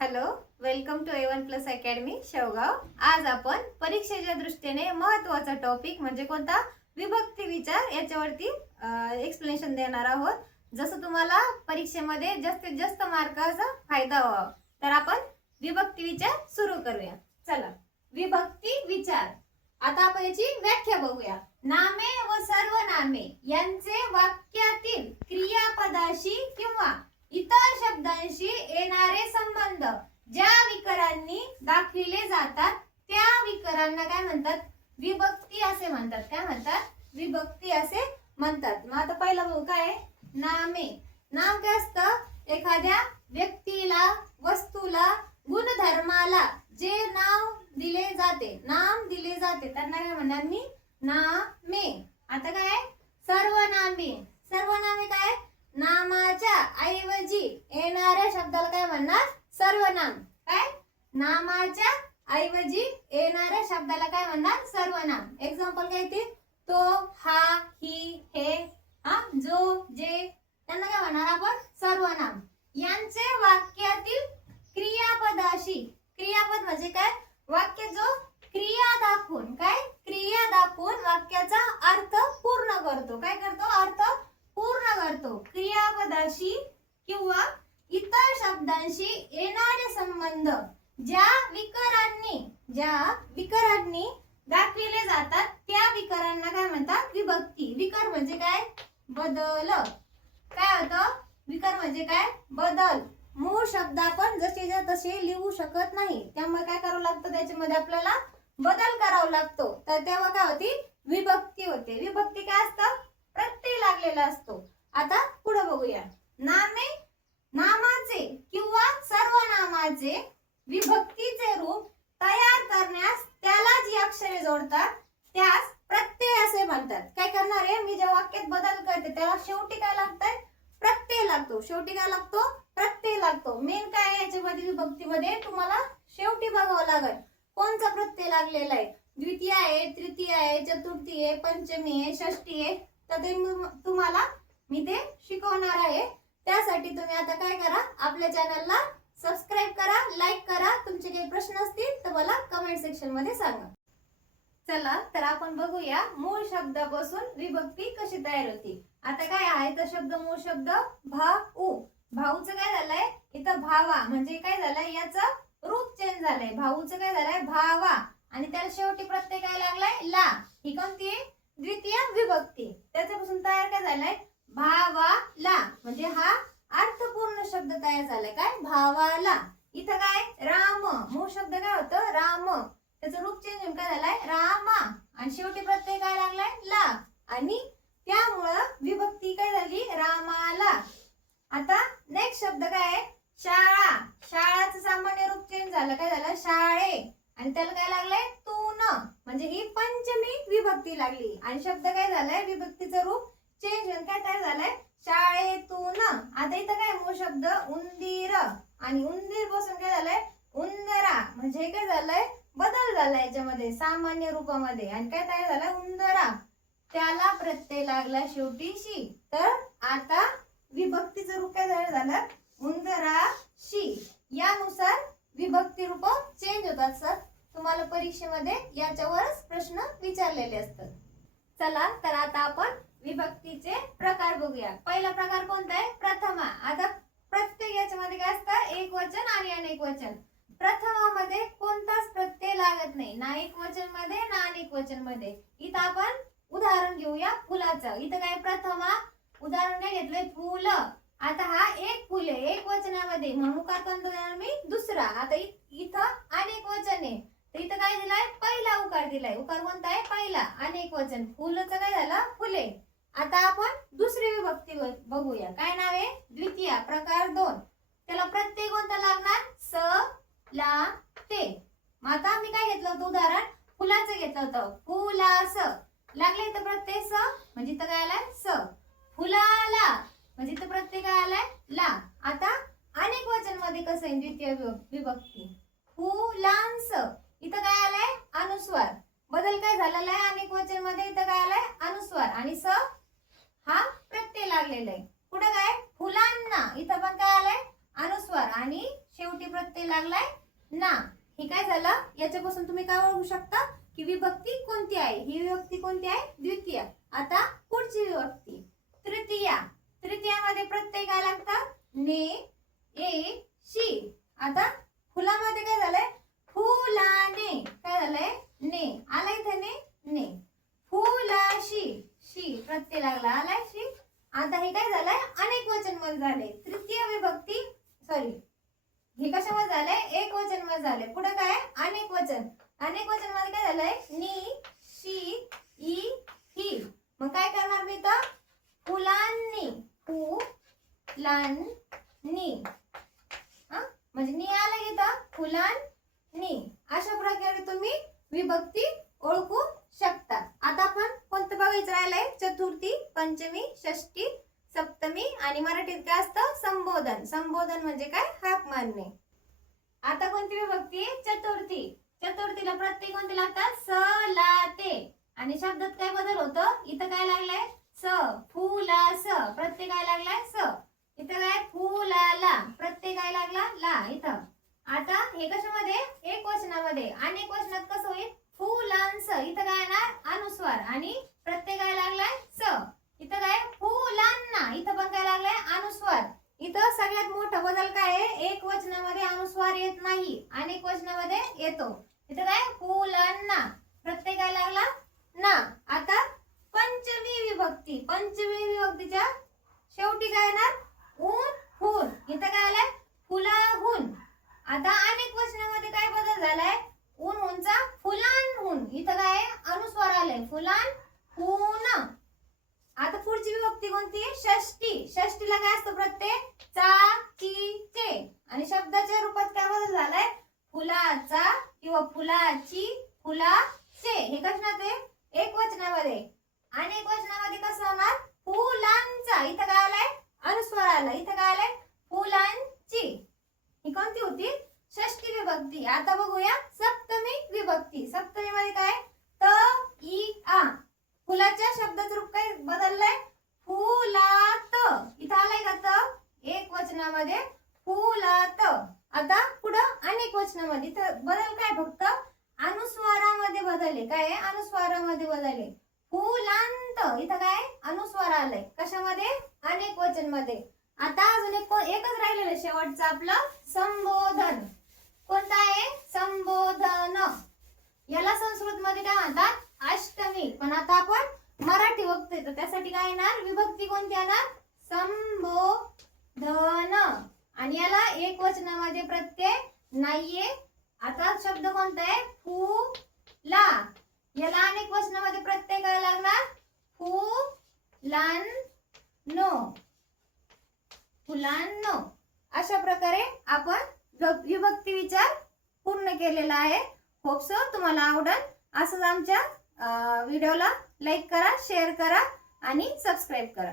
Hello, welcome to A1 plus academy Shevgaon. आज आपण परीक्षेच्या दृष्टीने महत्त्वाचा टॉपिक म्हणजे कोणता, विभक्ती विचार याच्यावरती एक्सप्लेनेशन देणार आहोत। जसं तुम्हाला परीक्षेमध्ये जास्तीत जास्त मार्काचा फायदा व्हावा, तर आपण विभक्ती विचार सुरू करूया। चला, विभक्ती विचार। आता आपण याची व्याख्या बघूया। नामे व सर्वनामे यांचे वाक्यातील क्रियापदाशी किंवा इतर शब्दांशी येणारे संबंध ज्या विकारांनी दाखविले जातात त्या विकारांना काय म्हणतात, विभक्ती असे म्हणतात। काय म्हणतात, विभक्ती असे म्हणतात। मग आता पहिला बघू काय, नामे। नाम काय असतं, एखाद्या व्यक्तीला, वस्तूला, गुणधर्माला जे नाव दिले जाते, नाम दिले जाते, त्यांना काय म्हणणार मी, नामे। आता काय, सर्वनामे। सर्वनामे काय, नामाच्या ऐवजी येणाऱ्या शब्दाला काय म्हणणार, सर्वनाम। काय, नामाच्या ऐवजी येणाऱ्या शब्दाला काय म्हणणार, सर्वनाम। एक्झाम्पल काय ते, तो, हा, ही, हे, जो, जे, त्यांना काय म्हणणार आपण, सर्वनाम। यांचे वाक्यातील क्रियापदाशी, क्रियापद म्हणजे काय, वाक्य जो क्रिया दाखवून, काय, क्रिया दाखवून वाक्याचा अर्थ पूर्ण करतो। काय करतो, अर्थ पूर्ण करतो। क्रियापदाशी किंवा इतर शब्दांशी येणारे संबंध ज्या विकारांनी दाखविले जातात त्या विकारांना काय म्हणतात, विभक्ती। विकार म्हणजे काय, बदल। काय होतं, विकार म्हणजे काय, बदल। मूळ शब्द आपण जसेच्या तसे लिहू शकत नाही, त्यामुळे काय करावं लागतं, त्याच्यामध्ये आपल्याला बदल करावा लागतो। तर तेव्हा काय होती, विभक्ती होते। विभक्ती काय असतं, प्रत्यय लागलेला असतो। आता पुढे बघूया। नामे, नामाचे किंवा सर्वनामाचे विभक्तीचे रूप तयार करण्यास त्याला जी अक्षरे जोडतात त्यास प्रत्यय असे म्हणतात। काय करणार आहे, मी ज्या वाक्यात बदल करते त्याला शेवटी काय लागतंय, प्रत्यय लागतो। शेवटी काय लागतो, प्रत्यय लागतो। मेन काय याच्यामध्ये विभक्तीमध्ये तुम्हाला शेवटी बघावं लागेल कोणता प्रत्यय लागलेला आहे। द्वितीय आहे, तृतीय आहे, चतुर्थी आहे, पंचमी आहे, षष्ठी आहे, तर ते तुम्हाला मी ते शिकवणार आहे। त्यासाठी तुम्ही आता काय करा, आपल्या चॅनलला सबस्क्राइब करा, लाईक करा। तुमचे काही प्रश्न असतील तर मला कमेंट सेक्शन मध्ये सांगा। चला, तर आपण बघूया मूळ शब्दापासून विभक्ती कशी तयार होती। आता काय आहे तर शब्द, मूळ शब्द भाऊ। भाऊचं काय झालंय, इथं भावा म्हणजे काय झालंय, याचं रूप चेंज झालंय। भाऊचं काय झालंय, भावा, आणि त्याला शेवटी प्रत्यय काय लागलाय, ला। ही कोणती, द्वितीय विभक्ती। त्याच्यापासून तयार काय झालंय, भावाला, म्हणजे हा अर्थपूर्ण शब्द तयार झालाय। काय, भावाला। इथं काय, राम, मूळ शब्द काय होतं, राम, त्याचं रूप चेंज होऊन काय झालंय, रामा, आणि शेवटी प्रत्यय काय लागलाय, ला, आणि त्यामुळं विभक्ती काय झाली, रामाला। आता नेक्स्ट शब्द काय आहे, शाळा। शाळाचं सामान्य रूप चेंज झालं, काय झालं, शाळे, आणि त्याला काय लागलंय, तून, म्हणजे ही पंचमी विभक्ती लागली, आणि शब्द काय झालाय, विभक्तीचं रूप चेंज होऊन काय तयार झालंय, शाळेतून। आता इथं काय, मूळ शब्द उंदीर, आणि उंदीर पासून काय झालंय, उंदरा, म्हणजे काय झालंय, बदल झालाय याच्यामध्ये सामान्य रूपामध्ये, आणि काय तयार झालाय, उंदरा, त्याला प्रत्यय लागला शेवटी शी। तर आता विभक्तीचं रूप काय झालं, उंदराशी। यानुसार विभक्ती रूप चेंज होतात। सर, तुम्हाला परीक्षेमध्ये याच्यावरच प्रश्न विचारलेले असतात। चला, तर आता आपण विभक्तीचे प्रकार बघूया। पहिला प्रकार कोणता आहे, प्रथमा। आता प्रत्येक याच्यामध्ये काय असतं, एक वचन आणि अनेक वचन। प्रथमामध्ये कोणताच प्रत्यय लागत नाही, ना एक वचन मध्ये ना अनेक वचन मध्ये। इथं आपण उदाहरण घेऊया फुलाचं। इथं काय, प्रथमा, उदाहरण काय घेतलंय, फुल। आता हा एक फुल आहे, एक वचनामध्ये, म्हणून उकार कोणता देणार मी, दुसरा। आता इथं अनेक वचन आहे, तर इथं काय दिलाय, पहिला उकार दिलाय। उकार कोणता आहे, पहिला, अनेक वचन। फुलचं काय झालं, फुले। आता आपण दुसरी विभक्ती बघूया। काय नाव आहे, द्वितीय, प्रकार 2। त्याला प्रत्यय कोणता लागणार, स, ला, ते। मग आता मी काय घेतलं होतं उदाहरण, फुलाचं घेतलं होतं, फुलास, लागले इथं प्रत्यय स, म्हणजे इथं काय आलाय, स। फुलाला, म्हणजे इथं प्रत्यय काय आलाय, ला। आता अनेक वचन मध्ये कसं आहे द्वितीय विभक्ती, फुलांस, इथं काय आलाय, अनुस्वार, बदल काय झालेला आहे, अनेक वचन मध्ये इथं काय आलाय, अनुस्वार, आणि स हा प्रत्यय लागलेला आहे। पुढे काय, फुलांना, इथं पण काय आलाय, अनुस्वार, आणि शेवटी प्रत्यय लागलाय ना. हे काय झालं, याच्यापासून तुम्ही काय ओळखू शकता की विभक्ती कोणती आहे. ही विभक्ती कोणती आहे, द्वितीय. आता पुढची विभक्ती तृतीया. तृतीयामध्ये प्रत्यय काय लागतात, ने, ए, शी. आता फुलामध्ये काय झालंय, फुलाने. काय झालंय, ने आला इथे, ने. फुलाशी, शी प्रत्यय लागला, आलाय शी. आता हे काय झालंय, अनेक वचन मध्ये झाले. तृतीय विभक्ती सॉरी हे कशामध्ये झालंय, एक वचन मध्ये झाले. पुढे काय, अनेक वचन. अनेक वचन मध्ये काय झालंय, नी, शी, ई, ही. मग काय करणार मी तर, फुलांनी, फुलांनी. म्हणजे नी आलं इथं, फुलांनी. अशा प्रकारे तुम्ही विभक्ती ओळखू शकता. आता आपण कोणतं बघायचं राहिलंय, चतुर्थी, पंचमी, षष्टी, सप्तमी आणि मराठीत काय असतं, संबोधन. संबोधन म्हणजे काय, हाक मारणे. आता कोणती विभक्ती, चतुर्थी. चतुर्थीला प्रत्यय कोणते लागतात, स, ला, ते. आणि शब्दात काय बदल होतो, इथं काय लागलंय, स, फुला, स प्रत्यय काय लागलाय, स. इथं काय, फुलाला प्रत्यय काय लागला, ला. इथं आता हे कशामध्ये, एक वचनामध्ये. अनेक वचनात कसं होईल, फुलांस. इथं काय येणार, अनुस्वार आणि प्रत्यय काय लागलाय, स. इथं काय, फुलांना. इथं पण काय लागलाय, अनुस्वार. इथं सगळ्यात मोठा बदल काय आहे, एक वचनामध्ये अनुस्वार येत नाही, अनेक वचनामध्ये येतो. इथं काय, फुलांना प्रत्यय काय लागला, ना. आता पंचमी विभक्ती. पंचमी विभक्तीच्या शेवटी काय येणार, ऊन, हून. इथं काय आलंय, फुलाहून. आता अनेक वचनामध्ये काय बदल झालाय, ऊन हूनचा फुलांहून. इथं काय अनुस्वार आलाय, फुलांहून. आता पुढची विभक्ती कोणती, षष्टी. षष्टीला काय असतं प्रत्यय, चा, ची, चे. आणि शब्दाच्या रूपात काय बदल झालाय, फुलाचा किंवा फुलाची, फुलाचे. हे कशात आहे, एक वचनामध्ये. अनेक वचनामध्ये कसं होणार, फुलांचा. इथं काय आलाय, अनुस्वार आला. इथं काय आलाय, फुलांची. ही कोणती होती, षष्टी विभक्ती. आता बघूया सप्तमी विभक्ती. सप्तमी मध्ये काय, त, ई, आ. फुलाच्या शब्दाचं रूप काय बदललंय, फुलात. इथं आलाय का त, एक वचनामध्ये फुलात. आता पुढं अनेक वचनामध्ये इथं बदल काय, फक्त अनुस्वारामध्ये बदलले. काय आहे, अनुस्वारामध्ये बदलले. फुलांत. इथं काय, अनुस्वार आलाय. कशामध्ये, अनेक वचन मध्ये. आता अजून एकच राहिलेलं शेवटचं आपलं संबोधन. कोणतं आहे, संबोधन. याला संस्कृत मध्ये काय म्हणतात, अष्टमी. पण आता आपण मराठी बघतोय तर त्यासाठी काय येणार, विभक्ती कोणती येणार, संबोधन. आणि याला एक वचनामध्ये प्रत्यय नाहीये. आता शब्द कोणता आहे, फुला. याला अनेक वचनामध्ये प्रत्यय काय लागणार, फुलांनो, फुलांनो. अशा प्रकारे आपण विभक्ती विचार पूर्ण केलेला आहे. होप सो तुम्हाला आवडेल. असंच आमच्या व्हिडिओला लाईक करा, शेअर करा आणि सबस्क्राईब करा.